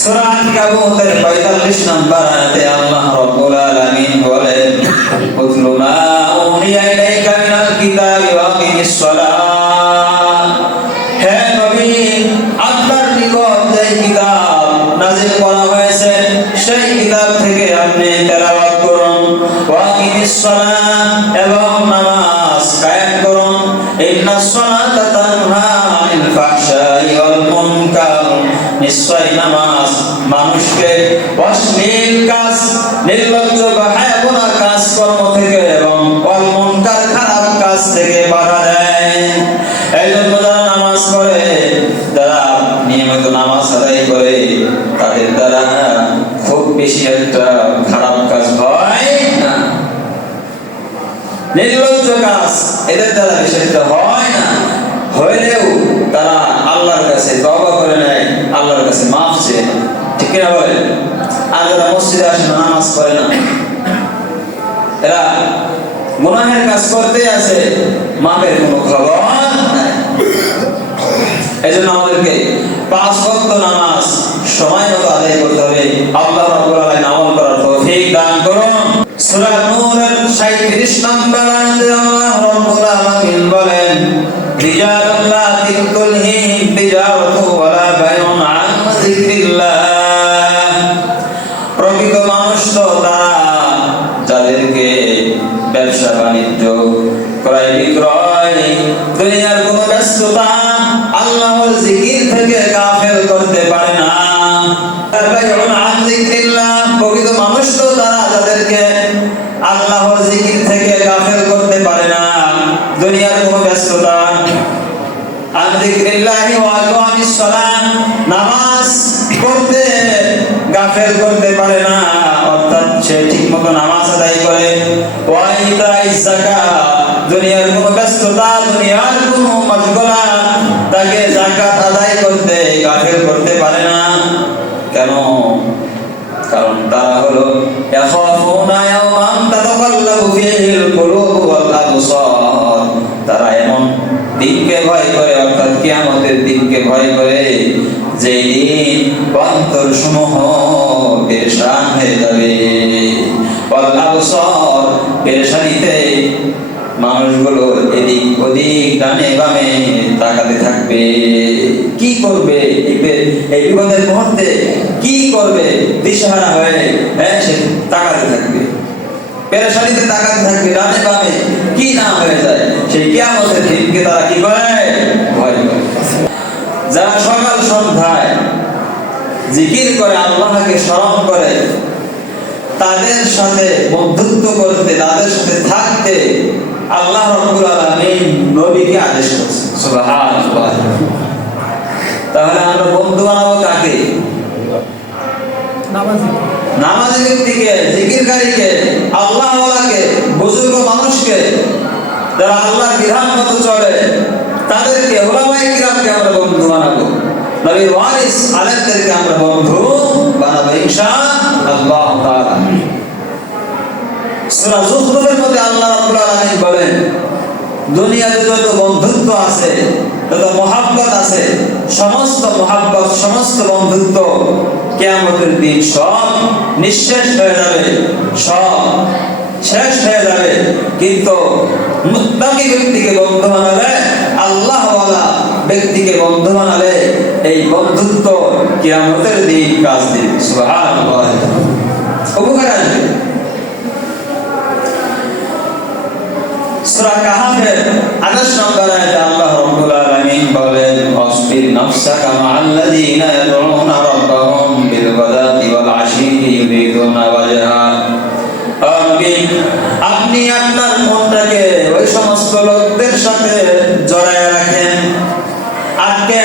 সূরা আনকাবুতের 45 নম্বর আয়াতে আল্লাহ রাব্বুল আলামিন বলেন, উতলু মা উহিয়া ইলাইকা মিনাল কিতাবি ওয়া আকিমিস সালাত। হে নবী, আপনার নিকট যে কিতাব নাযিল করা হয়েছে সেই কিতাব থেকে আপনি তেলাওয়াত করুন। ওয়া আকিমিস সালাত, এবং নামাজ কায়েম করুন। ইন্নাস সালাতা তানহা আনিল ফাহশাই ওয়াল মুনকার, নিশ্চয় নামাজ মানুষকে অশ্লীল কাজ, নির্লজ্জ বা হায়াবনা কাজ কর্ম থেকে এবং ওয়াল মুনকার খারাপ কাজ থেকে বাধা দেয়। এই জন্য যারা নামাজ পড়ে, যারা নিয়মিত নামাজ আদায় করে, তাদের দ্বারা খুব বেশি একটা খারাপ কাজ হয় না। নির্লজ্জ কাজ এদের দ্বারা বেশি একটা হয় না, হইলেও তারা আল্লাহর কাছে তওবা করে নেয়, আল্লাহর কাছে মাফ চায়। ঠিক কিনা বলেন? আর যারা মসজিদে আসে না, নামাজ পড়ে না, এরা গুনাহের কাজ করতে আছে, মাফের কোনো খবর নাই। এই জন্য আমাদেরকে 5 ওয়াক্ত নামাজ সময় মতো আদায় করতে হবে। আল্লাহ রাব্বুল আলামিন আমল করার তৌফিক দান করুন। সূরা নূরের 37 নম্বর আয়াতে আল্লাহ রাব্বুল আলামিন বলেন, রিজালুন লা তুলহিহিম তিজারাতু ওয়ালা বাইউন আন যিকরিল্লাহ। প্রকৃত মানুষ তো তারা যাদেরকে ব্যবসা বাণিজ্য, ক্রয় বিক্রয়, দুনিয়ার কোনো ব্যস্ততা আল্লাহর জিকির থেকে গাফেল করতে পারে না। বাইউন আন যিকরিল্লাহ, প্রকৃত মানুষ তো তারা যাদেরকে আল্লাহর জিকির থেকে গাফেল করতে পারে না, দুনিয়ার কোনো ব্যস্ততা, আন যিকরিল্লাহি ওয়া আকামিস সালাত, নামাজ পড়তে গাফেল করতে পারে না, অর্থাৎ সে ঠিকমতো নামাজ আদায় করে। ওয়া ইতাইজ যাকাত, দুনিয়ার কোনো ব্যস্ততা, দুনিয়ার কোনো মশগুলা তাকে যাকাত আদায় করতে গাফেল করতে পারে না। কেন? কারণ তারা হলো ইয়াখাফুনা ইয়াওমান তাতাকাল্লাবু ফীহিল কুলুবু ওয়াল আবসার, তারা এমন দিনকে ভয় করে, অর্থাৎ কিয়ামতের দিনকে ভয় করে, যেই দিন অন্তরসমূহ পেরেশান হয়ে যাবে। ওয়াল আবসার, পেরেশানিতে মানুষগুলো এদিক ওদিক ডানে বামে তাকাতে থাকবে। কি করবে এই বিপদের মুহূর্তে? কি করবে? দিশাহারা হয়ে সে তাকাতে থাকবে, পেরেশানিতে তাকাতে থাকবে, ডানে বামে কি না হয়ে যায়। সেই কিয়ামতের দিনকে তারা কি করে? ভয় করে। যারা সকাল সন্ধ্যায় জিকির করে, আল্লাহকে স্মরণ করে, তাদের সাথে বন্ধুত্ব করতে, তাদের সাথে থাকতে আল্লাহ রাব্বুল আলামিন নবীকে আদেশ করেছেন। সুবহানাল্লাহ। তাহলে আমরা বন্ধু বানাবো কাকে? নামাজি ব্যক্তিকে, জিকিরকারীকে, আল্লাহওয়ালাকে, বুজুর্গ মানুষকে, যারা আল্লাহর বিধান মতো চলে, তাদেরকে, উলামায়ে কিরামকে আমরা বন্ধু বানাবো। নবীর ওয়ারিস আলেমদেরকে আমরা বন্ধু বানাবো ইনশাআল্লাহ তাআলা। সূরা যুখরুফের মধ্যে আল্লাহ রাব্বুল আলামিন বলেন, দুনিয়াতে যত বন্ধুত্ব আছে, যত মহব্বত আছে, সমস্ত মহব্বত, সমস্ত বন্ধুত্ব কিয়ামতের দিন সব নিঃশেষ হয়ে যাবে, সব শেষ হয়ে যাবে। কিন্তু মুত্তাকি ব্যক্তিকে বন্ধু বানালে, আল্লাহওয়ালা ব্যক্তিকে বন্ধু বানালে, এই বন্ধুত্ব কিয়ামতের দিন কাজ দিবে। সুবহানাল্লাহ। উপকার আসবে। সূরা কাহফের 28 নম্বর আয়াতে আল্লাহ রাব্বুল আলামিন বলেন, ওয়াসবির নাফসাকা মা'আল্লাযীনা ইয়াদউনা রাব্বাহুম বিল গাদাতি ওয়াল আশিয়্যি ইউরিদুনা ওয়াজহা। আপনি আপনার মনটাকে ওই সমস্ত লোকদের সাথে জড়ায় রাখেন, আটকে